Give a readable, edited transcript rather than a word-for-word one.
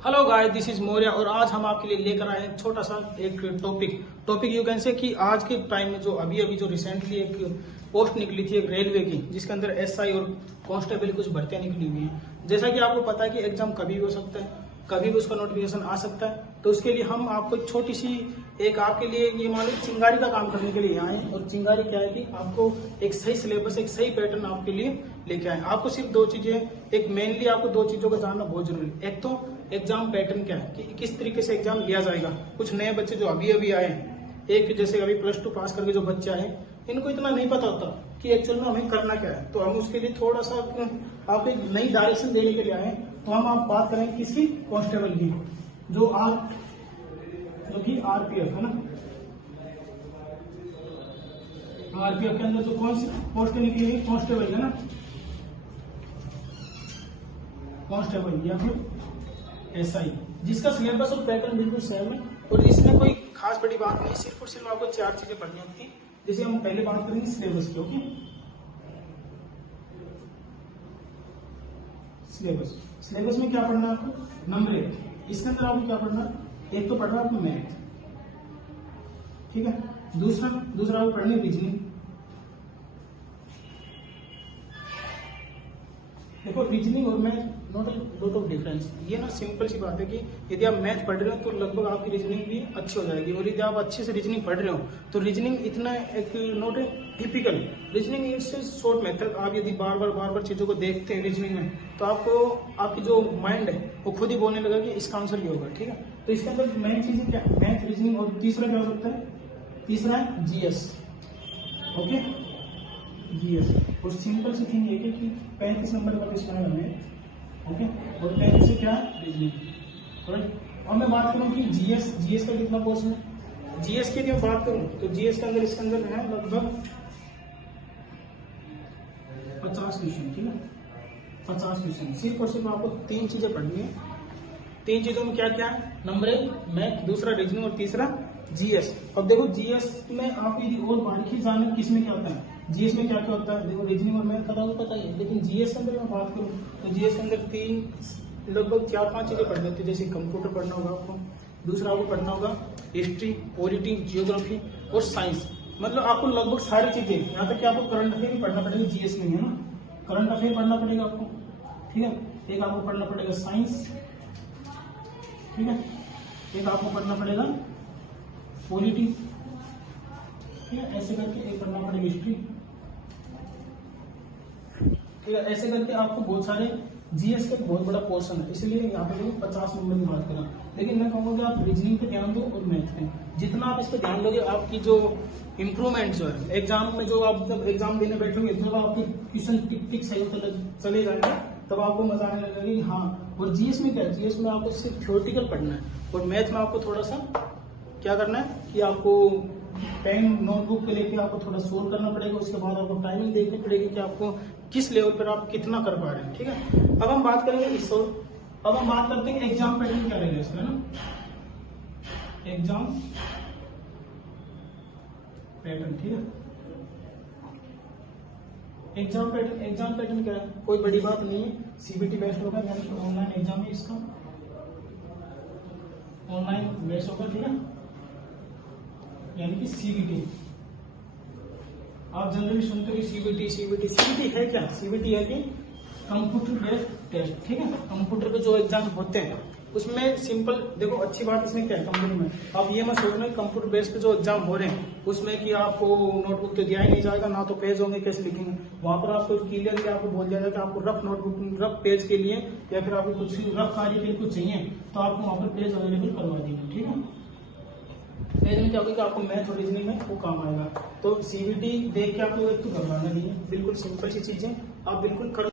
Hello guys, this is Maurya और आज हम आपके लिए लेकर आए हैं छोटा सा एक टॉपिक यू कैन से कि आज के टाइम में जो अभी जो रिसेंटली एक पोस्ट निकली थी एक रेलवे की, जिसके अंदर एसआई और कांस्टेबल कुछ भर्तियां निकली हुई हैं। जैसा कि आपको पता है कि एग्जाम कभी भी हो सकता है, कभी भी उसका नोटिफिकेशन आ सकता है। तो उसके लिए हम आपको एक छोटी सी एक आपके लिए ये मान लो चिंगारी का काम करने के लिए आए हैं। और चिंगारी क्या है कि आपको एक सही सिलेबस, एक सही पैटर्न आपके लिए लेके आए। आपको सिर्फ दो चीजें, एक मेनली आपको दो चीजों को जानना बहुत जरूरी है। एक तो एग्जाम पैटर्न क्या है कि किस तरीके से एग्जाम लिया जाएगा। कुछ नए बच्चे जो अभी आए हैं, एक जैसे अभी +2 पास करके जो बच्चे आए, इनको इतना नहीं पता होता कि एक्चुअल में हमें करना क्या है। तो हम उसके लिए थोड़ा सा आपको एक नई डायरेक्शन देने के लिए आए। तो हम आप बात करें किसकी, कांस्टेबल की, जो कि आरपीएफ है ना। आरपीएफ के अंदर जो कौन सी पोस्ट निकली है, कांस्टेबल है ना, कांस्टेबल या फिर एसआई, जिसका सिलेबस और पैटर्न बिल्कुल सेम है। और इसमें कोई खास बड़ी बात नहीं, सिर्फ और सिर्फ आपको 4 चीजें पढ़नी होती है। जैसे हम पहले बात करेंगे सिलेबस की। ओके, सिलेबस में क्या पढ़ना है आपको, नंबर 1। इसके अंदर आपको क्या पढ़ना है, एक तो पढ़ना है आपको मैथ, ठीक है। दूसरा आपको पढ़नी है रीजनिंग। देखो, रीजनिंग और math not a lot of difference. ये ना सिंपल सी बात है कि यदि आप मैथ पढ़ रहे हो तो लगभग आपकी रीजनिंग भी अच्छी हो जाएगी। और यदि आप अच्छे से रीजनिंग पढ़ रहे हो तो रीजनिंग इतना एक not a typical reasoning, it's short method. आप यदि बार बार चीजों को देखते हैं रीजनिंग में, तो आपको आपकी जो माइंड है वो खुद ही बोलने लगा कि इसका आंसर ये होगा, ठीक है। तो इसके अंदर मेन चीजें क्या, मैथ, रीजनिंग, और तीसरा क्या हो सकता है, तीसरा है जीएस। Okay, GS. और सिंपल सी थिंग ये है कि 35 नंबर का क्वेश्चन है हमें, ओके, और 35 से क्या है, रीजनिंग, राइट। और मैं बात करूं कि जीएस का कितना पोर्शन है, जीएस की यदि मैं बात करूं तो जीएस के अंदर इसके अंदर है लगभग 50 क्वेश्चन, ठीक है, 50 क्वेश्चन। सिर्फ और सिर्फ आपको 3 चीजें पढ़नी है। 3 चीजों में क्या क्या है, नंबर 1 मैथ, दूसरा रीजनिंग, और तीसरा जीएस। अब देखो, जीएस में आप यदि और बारीकी जाने किसमें क्या होता है, जीएस में क्या क्या होता है। देखो, रीजनिंग और मैथ का पता ही है, लेकिन जीएस के अंदर मैं बात करूं तो जीएस के अंदर लगभग 4-5 चीजें पढ़नी होती है। जैसे कंप्यूटर पढ़ना होगा आपको, दूसरा आपको पढ़ना होगा हिस्ट्री, पॉलिटी, जियोग्राफी और साइंस। मतलब आपको लगभग सारी चीजें, यहाँ तक कि आपको करंट अफेयर भी पढ़ना पड़ेगा जीएस में, है ना। करंट अफेयर पढ़ना पड़ेगा आपको, ठीक है। एक आपको पढ़ना पड़ेगा साइंस, ठीक है। एक आपको पढ़ना पड़ेगा पॉलिटी, ठीक है। ऐसे करके एक पढ़ना पड़ेगा हिस्ट्री, ठीक है। ऐसे करके आपको बहुत सारे जीएस का बहुत बड़ा पोर्शन है, इसलिए यहाँ पे 50 नंबर की बात करें। लेकिन मैं कहूँगा कि आप रीजनिंग पे ध्यान दो और मैथ पे। जितना आप इस पे ध्यान दोगे, आपकी जो इम्प्रूवमेंट जो है एग्जाम में, जो आप जब एग्जाम देने बैठोगे, जब आपके क्वेश्चन टिक सही होते चले जाएंगे, तब आपको मजा आने लगेगा कि हाँ। और जीएस में क्या है, जीएस में आपको सिर्फ थ्योरेटिकल पढ़ना है, और मैथ में आपको थोड़ा सा क्या करना है कि आपको पेन नोटबुक पे लेके आपको थोड़ा सोल्व करना पड़ेगा। उसके बाद आपको टाइमिंग देखनी पड़ेगी कि आपको किस लेवल पर आप कितना कर पा रहे हैं, ठीक है। अब हम बात करेंगे अब हम बात करते हैं एग्जाम पैटर्न क्या रहेगा इसका, ना एग्जाम पैटर्न, ठीक है। एग्जाम पैटर्न क्या है, कोई बड़ी बात नहीं है, सीबीटी बेस्ड होगा, यानी कि ऑनलाइन एग्जाम है इसका, ऑनलाइन बेस्ड होगा, ठीक है, यानी कि सीबीटी। आप जनरली सुनते हो सीबीटी है क्या, सीबीटी है कि कंप्यूटर बेस्ड टेस्ट, ठीक है। कंप्यूटर पे जो एग्जाम होते हैं उसमें सिंपल, देखो अच्छी बात इसमें क्या है, कंप्यूटर में आप ये मत सोचना कंप्यूटर बेस्ड पे जो एग्जाम हो रहे हैं उसमें कि आपको नोटबुक तो दिया ही नहीं जाएगा, ना तो पेज होंगे, कैसे लिखेंगे। वहां पर आपको क्लियरली आपको बोल दिया जाएगा कि आपको रफ नोटबुक, रफ पेज के लिए, या फिर आपको कुछ रफ कार्य के लिए कुछ चाहिए तो आपको वहां पर पेज अवेलेबल करवा देंगे, ठीक है। पेज में क्या होगा कि आपको मैथ और रीजनिंग में वो काम आएगा। तो सीबीटी देख के आपको एक तो घबराना नहीं है, बिल्कुल सिंपल सी चीजें आप बिल्कुल कर